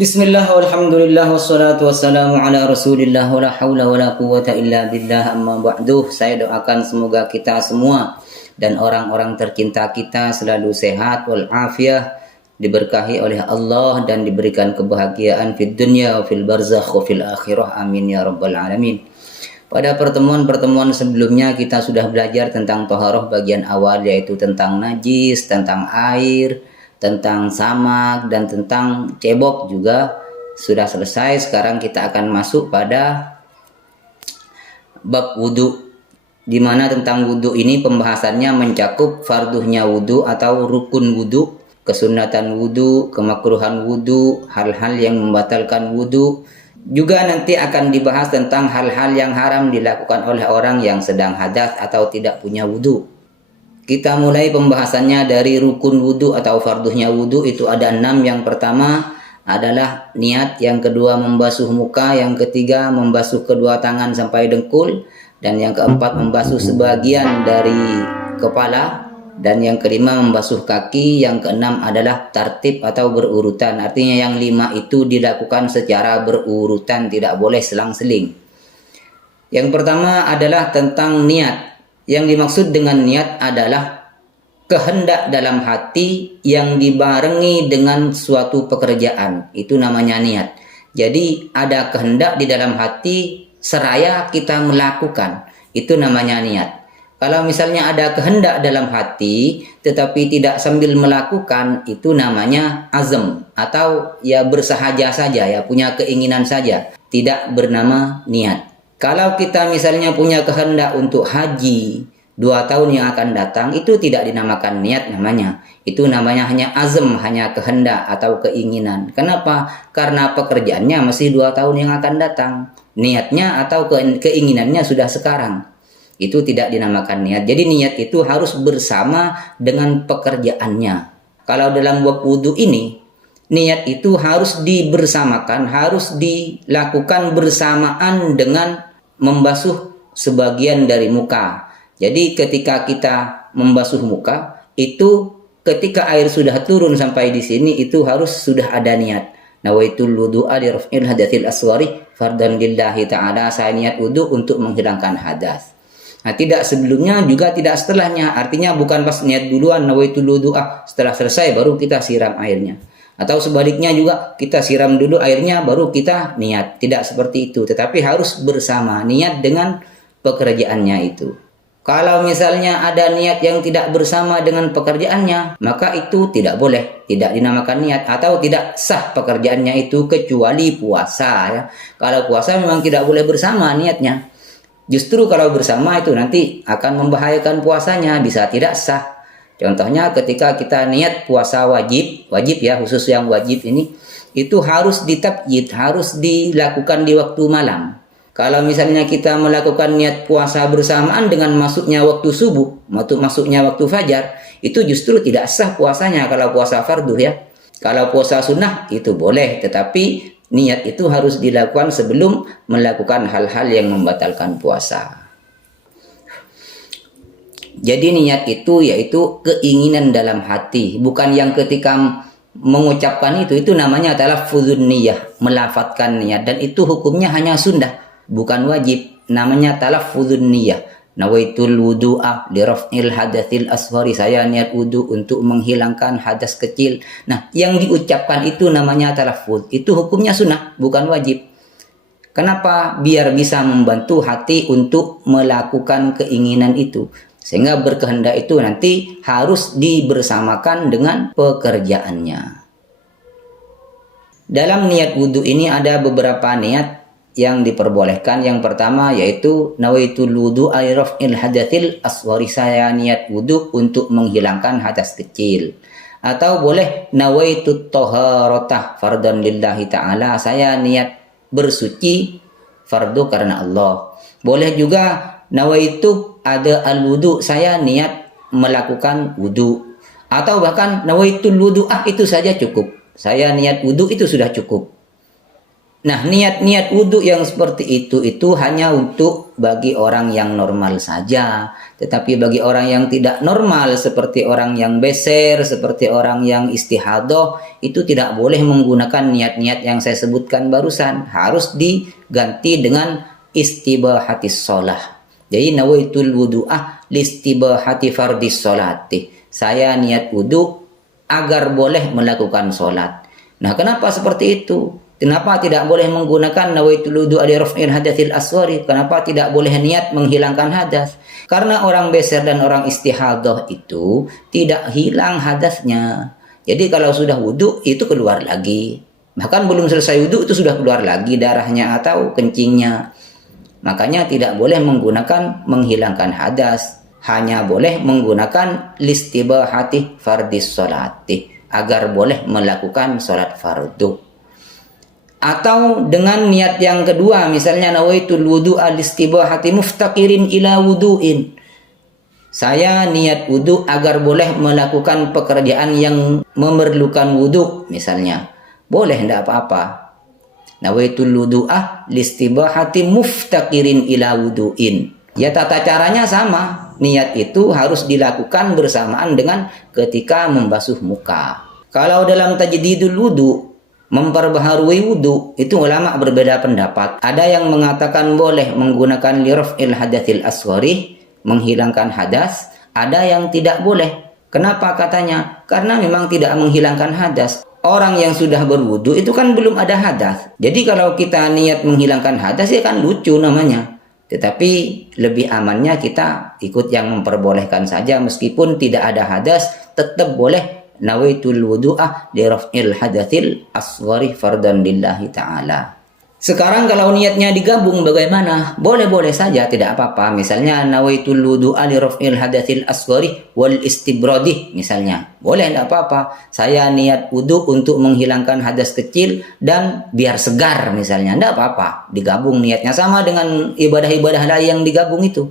Bismillah walhamdulillah wassalatu wassalamu ala rasulillah wa la hawla wa la quwata illa billah amma ba'du. Saya doakan semoga kita semua dan orang-orang tercinta kita selalu sehat walafiat, diberkahi oleh Allah dan diberikan kebahagiaan fid dunya wa fil barzakh wa fil akhirah. Amin ya rabbal alamin. Pada pertemuan-pertemuan sebelumnya kita sudah belajar tentang taharah bagian awal, yaitu tentang najis, tentang air, tentang samak, dan tentang cebok juga sudah selesai. Sekarang kita akan masuk pada bab wudu, di mana tentang wudu ini pembahasannya mencakup farduhnya wudu atau rukun wudu, kesunatan wudu, kemakruhan wudu, hal-hal yang membatalkan wudu. Juga nanti akan dibahas tentang hal-hal yang haram dilakukan oleh orang yang sedang hadas atau tidak punya wudu. Kita mulai pembahasannya dari rukun wudu atau farduhnya wudu. Itu ada 6. Yang pertama adalah niat, yang kedua membasuh muka, yang ketiga membasuh kedua tangan sampai dengkul, dan yang keempat membasuh sebagian dari kepala, dan yang kelima membasuh kaki, yang keenam adalah tartib atau berurutan. Artinya yang 5 itu dilakukan secara berurutan, tidak boleh selang-seling. Yang pertama adalah tentang niat. Yang dimaksud dengan niat adalah kehendak dalam hati yang dibarengi dengan suatu pekerjaan. Itu namanya niat. Jadi ada kehendak di dalam hati seraya kita melakukan. Itu namanya niat. Kalau misalnya ada kehendak dalam hati tetapi tidak sambil melakukan, itu namanya azam, atau ya bersahaja saja, ya punya keinginan saja, tidak bernama niat. Kalau kita misalnya punya kehendak untuk haji 2 tahun yang akan datang, itu tidak dinamakan niat namanya. Itu namanya hanya azam, hanya kehendak atau keinginan. Kenapa? Karena pekerjaannya masih 2 tahun yang akan datang. Niatnya atau keinginannya sudah sekarang. Itu tidak dinamakan niat. Jadi niat itu harus bersama dengan pekerjaannya. Kalau dalam bab wudu ini, niat itu harus dibersamakan, harus dilakukan bersamaan dengan membasuh sebagian dari muka. Jadi ketika kita membasuh muka, itu ketika air sudah turun sampai di sini, itu harus sudah ada niat. Nawaitul wudu'a li raf'il hadatsil asghari fardan lillahi ta'ala. Saya niat wudu untuk menghilangkan hadas. Nah, tidak sebelumnya juga tidak setelahnya. Artinya bukan pas niat duluan nawaitul wudu'a, setelah selesai baru kita siram airnya. Atau sebaliknya juga kita siram dulu airnya baru kita niat. Tidak seperti itu, tetapi harus bersama niat dengan pekerjaannya itu. Kalau misalnya ada niat yang tidak bersama dengan pekerjaannya, maka itu tidak boleh, tidak dinamakan niat, atau tidak sah pekerjaannya itu, kecuali puasa, ya. Kalau puasa memang tidak boleh bersama niatnya. Justru kalau bersama itu nanti akan membahayakan puasanya, bisa tidak sah. Contohnya ketika kita niat puasa wajib ya, khusus yang wajib ini, itu harus ditabjid, harus dilakukan di waktu malam. Kalau misalnya kita melakukan niat puasa bersamaan dengan masuknya waktu subuh, masuknya waktu fajar, itu justru tidak sah puasanya kalau puasa fardu, ya. Kalau puasa sunnah itu boleh, tetapi niat itu harus dilakukan sebelum melakukan hal-hal yang membatalkan puasa. Jadi niat itu yaitu keinginan dalam hati, bukan yang ketika mengucapkan itu namanya talaffuzun niyah, melafadzkan niat, dan itu hukumnya hanya sunnah, bukan wajib. Namanya talaffuzun niyah. Nawaitul wudu'a li raf'il hadatsil asghari. Saya niat wudu untuk menghilangkan hadas kecil. Nah, yang diucapkan itu namanya talaffuz. Itu hukumnya sunnah, bukan wajib. Kenapa? Biar bisa membantu hati untuk melakukan keinginan itu. Sehingga berkehendak itu nanti harus dibersamakan dengan pekerjaannya. Dalam niat wudu ini ada beberapa niat yang diperbolehkan. Yang pertama yaitu nawaitul wudu'a li raf'il hadatsil asghari. Saya niat wudu untuk menghilangkan hadas kecil. Atau boleh nawaitut taharatah fardan lillahi ta'ala. Saya niat bersuci fardu karena Allah. Boleh juga nawaitu ada al-wudu. Saya niat melakukan wudu. Atau bahkan nawaitul wudu'ah, itu saja cukup. Saya niat wudu itu sudah cukup. Nah, niat-niat wudhu yang seperti itu hanya untuk bagi orang yang normal saja. Tetapi bagi orang yang tidak normal, seperti orang yang beser, seperti orang yang istihadah, itu tidak boleh menggunakan niat-niat yang saya sebutkan barusan. Harus diganti dengan istibahatis sholah. Jadi, nawaitul wudu'ah listibahati fardis sholati. Saya niat wudhu agar boleh melakukan sholat. Nah, kenapa seperti itu? Kenapa tidak boleh menggunakan nawaitul wudu' li raf'il hadatsil asghari? Kenapa tidak boleh niat menghilangkan hadas? Karena orang beser dan orang istihadah itu tidak hilang hadasnya. Jadi kalau sudah wudu itu keluar lagi. Bahkan belum selesai wudu itu sudah keluar lagi darahnya atau kencingnya. Makanya tidak boleh menggunakan menghilangkan hadas. Hanya boleh menggunakan listibahati fardis sholati. Agar boleh melakukan sholat fardu. Atau dengan niat yang kedua, misalnya nawaitul wudu'a listibahati muftaqirin ila wudu'in. Saya niat wudu agar boleh melakukan pekerjaan yang memerlukan wudu, misalnya. Boleh, tidak apa-apa. Nawaitul wudu'a listibahati muftaqirin ila wudu'in. Ya, tata caranya sama. Niat itu harus dilakukan bersamaan dengan ketika membasuh muka. Kalau dalam tajdidul wudu, memperbaharui wudu, itu ulama berbeda pendapat. Ada yang mengatakan boleh menggunakan liraf'il hadatsil asghari, menghilangkan hadas. Ada yang tidak boleh. Kenapa katanya? Karena memang tidak menghilangkan hadas. Orang yang sudah berwudu itu kan belum ada hadas. Jadi kalau kita niat menghilangkan hadas ya kan lucu namanya. Tetapi lebih amannya kita ikut yang memperbolehkan saja. Meskipun tidak ada hadas, tetap boleh nawaitul wudu'ah li raf'il hadatsil asghari fardan lillahi ta'ala. Sekarang kalau niatnya digabung bagaimana? Boleh-boleh saja, tidak apa-apa. Misalnya nawaitul wudu'a li raf'il hadatsil asghari wal istibradi misalnya. Boleh, tidak apa-apa. Saya niat wudu untuk menghilangkan hadas kecil dan biar segar misalnya. Tidak apa-apa. Digabung niatnya sama dengan ibadah-ibadah lain yang digabung itu.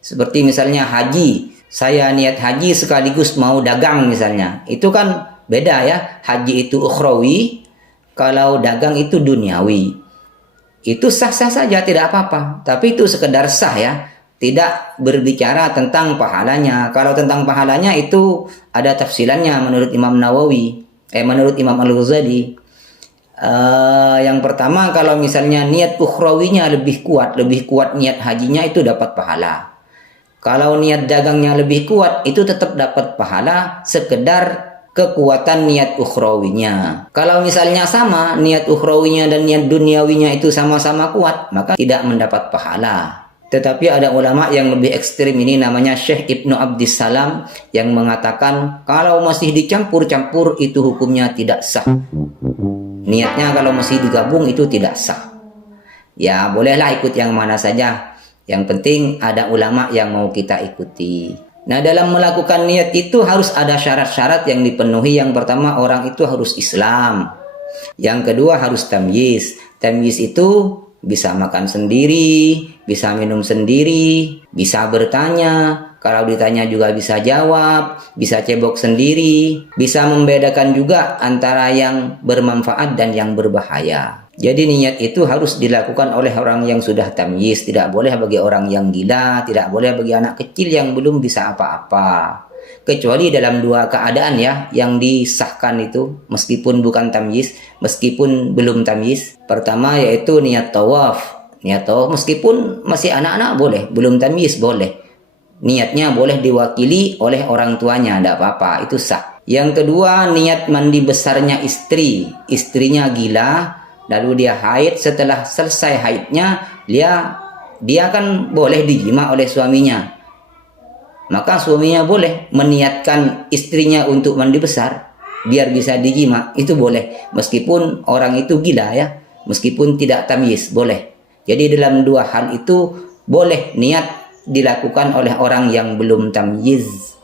Seperti misalnya haji. Saya niat haji sekaligus mau dagang misalnya. Itu kan beda ya. Haji itu ukhrawi, kalau dagang itu duniawi. Itu sah-sah saja, tidak apa-apa. Tapi itu sekedar sah ya. Tidak berbicara tentang pahalanya. Kalau tentang pahalanya itu ada tafsilannya menurut Imam Nawawi. Menurut Imam Al-Ghazali. Yang pertama, kalau misalnya niat ukhrawinya lebih kuat niat hajinya itu dapat pahala. Kalau niat dagangnya lebih kuat, itu tetap dapat pahala sekedar kekuatan niat ukhrawinya. Kalau misalnya sama, niat ukhrawinya dan niat duniawinya itu sama-sama kuat, maka tidak mendapat pahala. Tetapi ada ulama yang lebih ekstrim, ini namanya Syekh Ibnu Abdissalam, yang mengatakan kalau masih dicampur-campur itu hukumnya tidak sah. Niatnya kalau masih digabung itu tidak sah. Ya bolehlah ikut yang mana saja. Yang penting ada ulama yang mau kita ikuti. Nah, dalam melakukan niat itu harus ada syarat-syarat yang dipenuhi. Yang pertama, orang itu harus Islam. Yang kedua, harus tamyiz. Tamyiz itu bisa makan sendiri, bisa minum sendiri, bisa bertanya. Kalau ditanya juga bisa jawab, bisa cebok sendiri, bisa membedakan juga antara yang bermanfaat dan yang berbahaya. Jadi niat itu harus dilakukan oleh orang yang sudah tamyiz, tidak boleh bagi orang yang gila, tidak boleh bagi anak kecil yang belum bisa apa-apa. Kecuali dalam dua keadaan ya, yang disahkan itu, meskipun bukan tamyiz, meskipun belum tamyiz. Pertama yaitu niat tawaf. Niat tawaf meskipun masih anak-anak boleh, belum tamyiz boleh. Niatnya boleh diwakili oleh orang tuanya, tidak apa-apa, itu sah. Yang kedua, niat mandi besarnya istri. Istrinya gila, lalu dia haid. Setelah selesai haidnya, dia kan boleh dijima oleh suaminya. Maka suaminya boleh meniatkan istrinya untuk mandi besar biar bisa dijima, itu boleh. Meskipun orang itu gila ya, meskipun tidak tamyiz, boleh. Jadi dalam dua hal itu boleh niat dilakukan oleh orang yang belum tamyiz.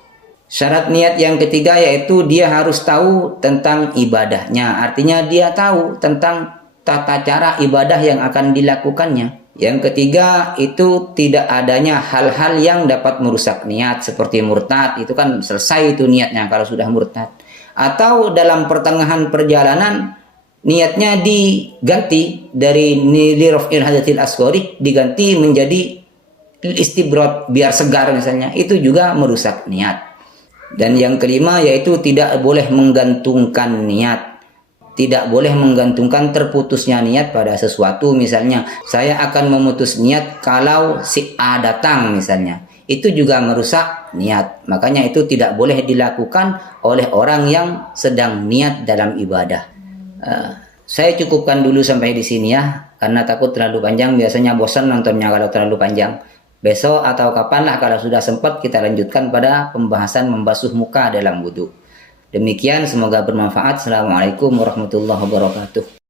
Syarat niat yang ketiga yaitu dia harus tahu tentang ibadahnya. Artinya dia tahu tentang tata cara ibadah yang akan dilakukannya. Yang ketiga itu tidak adanya hal-hal yang dapat merusak niat seperti murtad. Itu kan selesai itu niatnya kalau sudah murtad. Atau dalam pertengahan perjalanan niatnya diganti dari liraf'il hadatil asghari diganti menjadi istibrod biar segar misalnya, itu juga merusak niat. Dan yang kelima yaitu tidak boleh menggantungkan niat. Tidak boleh menggantungkan terputusnya niat pada sesuatu. Misalnya, saya akan memutus niat kalau si A datang misalnya. Itu juga merusak niat. Makanya itu tidak boleh dilakukan oleh orang yang sedang niat dalam ibadah. Saya cukupkan dulu sampai di sini ya, karena takut terlalu panjang. Biasanya bosan nontonnya kalau terlalu panjang. Besok atau kapan lah kalau sudah sempat kita lanjutkan pada pembahasan membasuh muka dalam wudhu. Demikian, semoga bermanfaat. Assalamualaikum warahmatullahi wabarakatuh.